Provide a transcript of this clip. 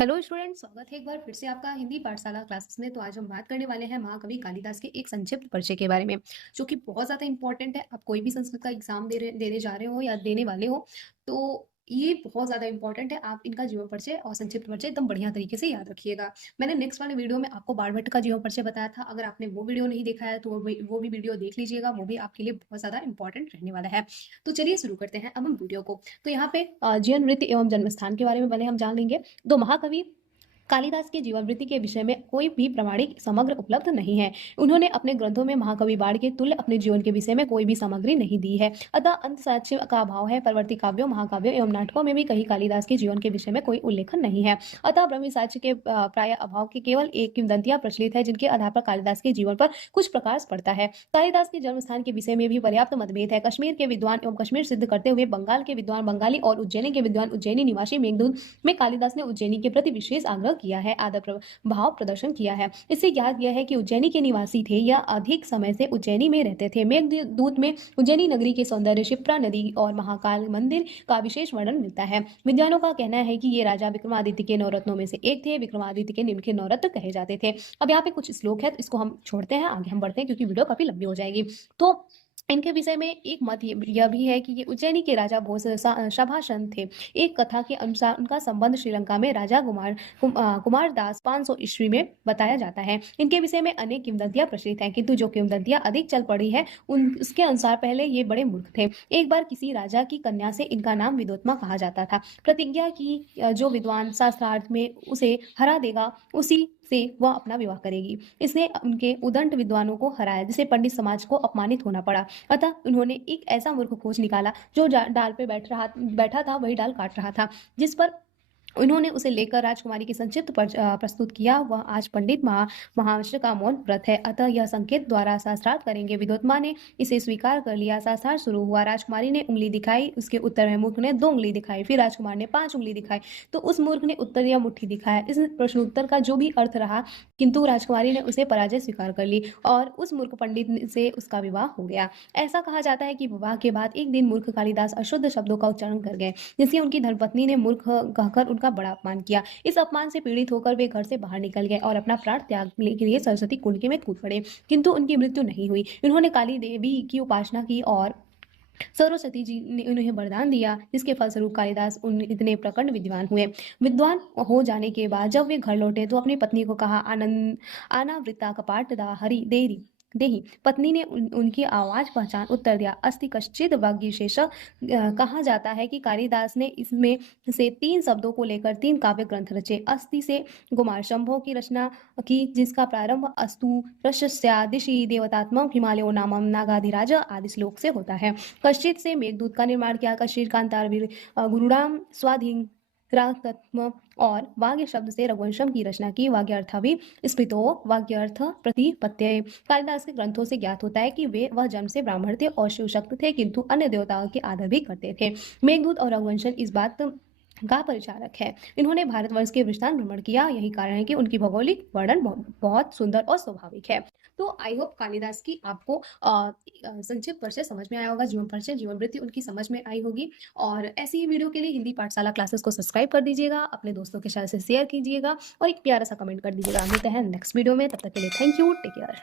Hello student, स्वागत है एक बार फिर से आपका हिंदी पाठशाला क्लासेस में। तो आज हम बात करने वाले हैं महाकवि कालिदास के एक संक्षिप्त परिचय के बारे में, जो कि बहुत ज़्यादा इंपॉर्टेंट है। आप कोई भी संस्कृत का एग्जाम देने जा रहे हो या देने वाले हो, तो ये बहुत ज़्यादा इंपॉर्टेंट है। आप इनका जीवन परिचय और संक्षिप्त परिचय एकदम बढ़िया तरीके से याद रखिएगा। मैंने नेक्स्ट वाले वीडियो में आपको बाणभट्ट का जीवन परिचय बताया था। अगर आपने वो वीडियो नहीं देखा है तो वो भी वीडियो देख लीजिएगा, वो भी आपके लिए बहुत ज़्यादा इंपॉर्टेंट रहने वाला है। तो चलिए शुरू करते हैं अब हम वीडियो को। तो यहाँ पे जीवन वृत्ति एवं जन्मस्थान के बारे में पहले हम जान लेंगे। तो महाकवि कालिदास की जीवन वृत्ति के विषय में कोई भी प्रमाणिक समग्र उपलब्ध नहीं है। उन्होंने अपने ग्रंथों में महाकवि बाण के तुल्य अपने जीवन के विषय में कोई भी सामग्री नहीं दी है। अतः अंत साक्ष्य का अभाव है। परवर्ती काव्यों, महाकाव्यों एवं नाटकों में भी कहीं कालिदास के जीवन के विषय में कोई उल्लेखन नहीं है। अतः ब्रह्मी साक्ष्य के प्राय अभाव के केवल एक किंवदंतियां प्रचलित है, जिनके आधार पर कालिदास के जीवन पर कुछ प्रकाश पड़ता है। कालिदास के जन्म स्थान के विषय में भी पर्याप्त मतभेद है। कश्मीर के विद्वान एवं कश्मीर सिद्ध करते हुए बंगाल के विद्वान बंगाली और उज्जैनी के विद्वान उज्जैनी निवासी मेघदूत में कालिदास ने उज्जैनी के प्रति विशेष आग्रह किया है, आदर भाव प्रदर्शन किया है। इससे ज्ञात यह है कि उज्जैनी के निवासी थे या अधिक समय से उज्जैनी में रहते थे। मेघदूत में उज्जैनी नगरी के सौंदर्य, शिप्रा नदी और महाकाल मंदिर का विशेष वर्णन मिलता है। विद्वानों का कहना है कि ये राजा विक्रमादित्य के नवरत्नों में से एक थे। विक्रमादित्य के निम्न के नवरत्न कहे जाते थे। अब यहाँ पे कुछ श्लोक है, तो इसको हम छोड़ते हैं, आगे हम बढ़ते हैं क्योंकि वीडियो काफी लंबी हो जाएगी। तो इनके विषय में एक मत यह भी है कि ये उज्जैनी के राजा भोज सभासन थे। एक कथा के अनुसार उनका संबंध श्रीलंका में राजा कुमार दास 500 ईस्वी में बताया जाता है। इनके विषय में अनेक किंवदंतियां प्रचलित हैं, किंतु जो किंवदंतियां अधिक चल पड़ी है उसके अनुसार पहले ये बड़े मूर्ख थे। एक बार किसी राजा की कन्या से इनका नाम विदोत्मा कहा जाता था। प्रतिज्ञा की जो विद्वान शास्त्रार्थ में उसे हरा देगा उसी से वह अपना विवाह करेगी। इसने उनके उदंड विद्वानों को हराया, जिसे पंडित समाज को अपमानित होना पड़ा। अतः उन्होंने एक ऐसा मूर्ख खोज निकाला जो डाल पे बैठा था वही डाल काट रहा था, जिस पर उन्होंने उसे लेकर राजकुमारी की संक्षिप्त प्रस्तुत किया। वह आज पंडित महावश्य का मौन व्रत है। अतः यह संकेत द्वारा शास्त्रार्थ करेंगे। विद्वत्मा ने इसे स्वीकार कर लिया। शास्त्रार्थ शुरू हुआ। राजकुमारी ने उंगली दिखाई, उसके उत्तर में मूर्ख ने 2 उंगली दिखाई। फिर राजकुमार ने 5 उंगली दिखाई तो उस मूर्ख ने उत्तर या मुट्ठी दिखाया। इस प्रश्नोत्तर का जो भी अर्थ रहा, किंतु राजकुमारी ने उसे पराजय स्वीकार कर ली और उस मूर्ख पंडित से उसका विवाह हो गया। ऐसा कहा जाता है कि विवाह के बाद एक दिन मूर्ख कालिदास अशुद्ध शब्दों का उच्चारण कर गए, जिससे उनकी धर्मपत्नी ने मूर्ख कहकर उनका बड़ा अपमान किया। इस अपमान से पीड़ित होकर वे घर से बाहर निकल गए और अपना प्राण त्यागने के लिए सरस्वती कुंड में कूद पड़े, किंतु उनकी मृत्यु नहीं हुई। उन्होंने काली देवी की उपासना की और सरस्वती जी ने उन्हें वरदान दिया, जिसके फलस्वरूप कालिदास इतने प्रकंड विद्वान हुए। विद्वान हो जाने के बाद जब वे घर लौटे तो अपनी पत्नी को कहा, आनंद अनावृता कपाट दा हरि देरी देही। पत्नी ने उनकी आवाज पहचान उत्तर दिया, अस्ति कश्चित वाग्यशेष। कहा जाता है कि कालिदास ने इसमें से 3 शब्दों को लेकर 3 काव्य ग्रंथ रचे। अस्ति से कुमार शंभो की रचना की, जिसका प्रारंभ अस्तु रश्या दिशि देवतात्मक हिमालयो नामम नागाधिराज आदि श्लोक से होता है। कश्चित से मेघदूत का निर्माण किया। कश्चित कांतारवीर गुरुराम स्वाधीन तत्व और वाग्य शब्द से रघुवंशम की रचना की। वाग्यर्थाभि स्मृतो वाग्यर्थ प्रतिपत्ति। कालिदास के ग्रंथों से ज्ञात होता है कि वह जन्म से ब्राह्मण थे और शिवशक्त थे, किंतु अन्य देवताओं के आदर भी करते थे। मेघदूत और रघुवंशम इस बात का परिचारक है। इन्होंने भारतवर्ष के विस्तार भ्रमण किया। यही कारण है कि उनकी भौगोलिक वर्णन बहुत सुंदर और स्वाभाविक है। तो आई होप कालिदास की आपको संक्षिप्त परिचय समझ में आया होगा। जीवन परिचय, जीवन वृत्ति उनकी समझ में आई होगी। और ऐसी ही वीडियो के लिए हिंदी पाठशाला क्लासेस को सब्सक्राइब कर दीजिएगा, अपने दोस्तों के साथ शेयर कीजिएगा और एक प्यारा सा कमेंट कर दीजिएगा। मिलते हैं नेक्स्ट वीडियो में, तब तक के लिए थैंक यू, टेक केयर।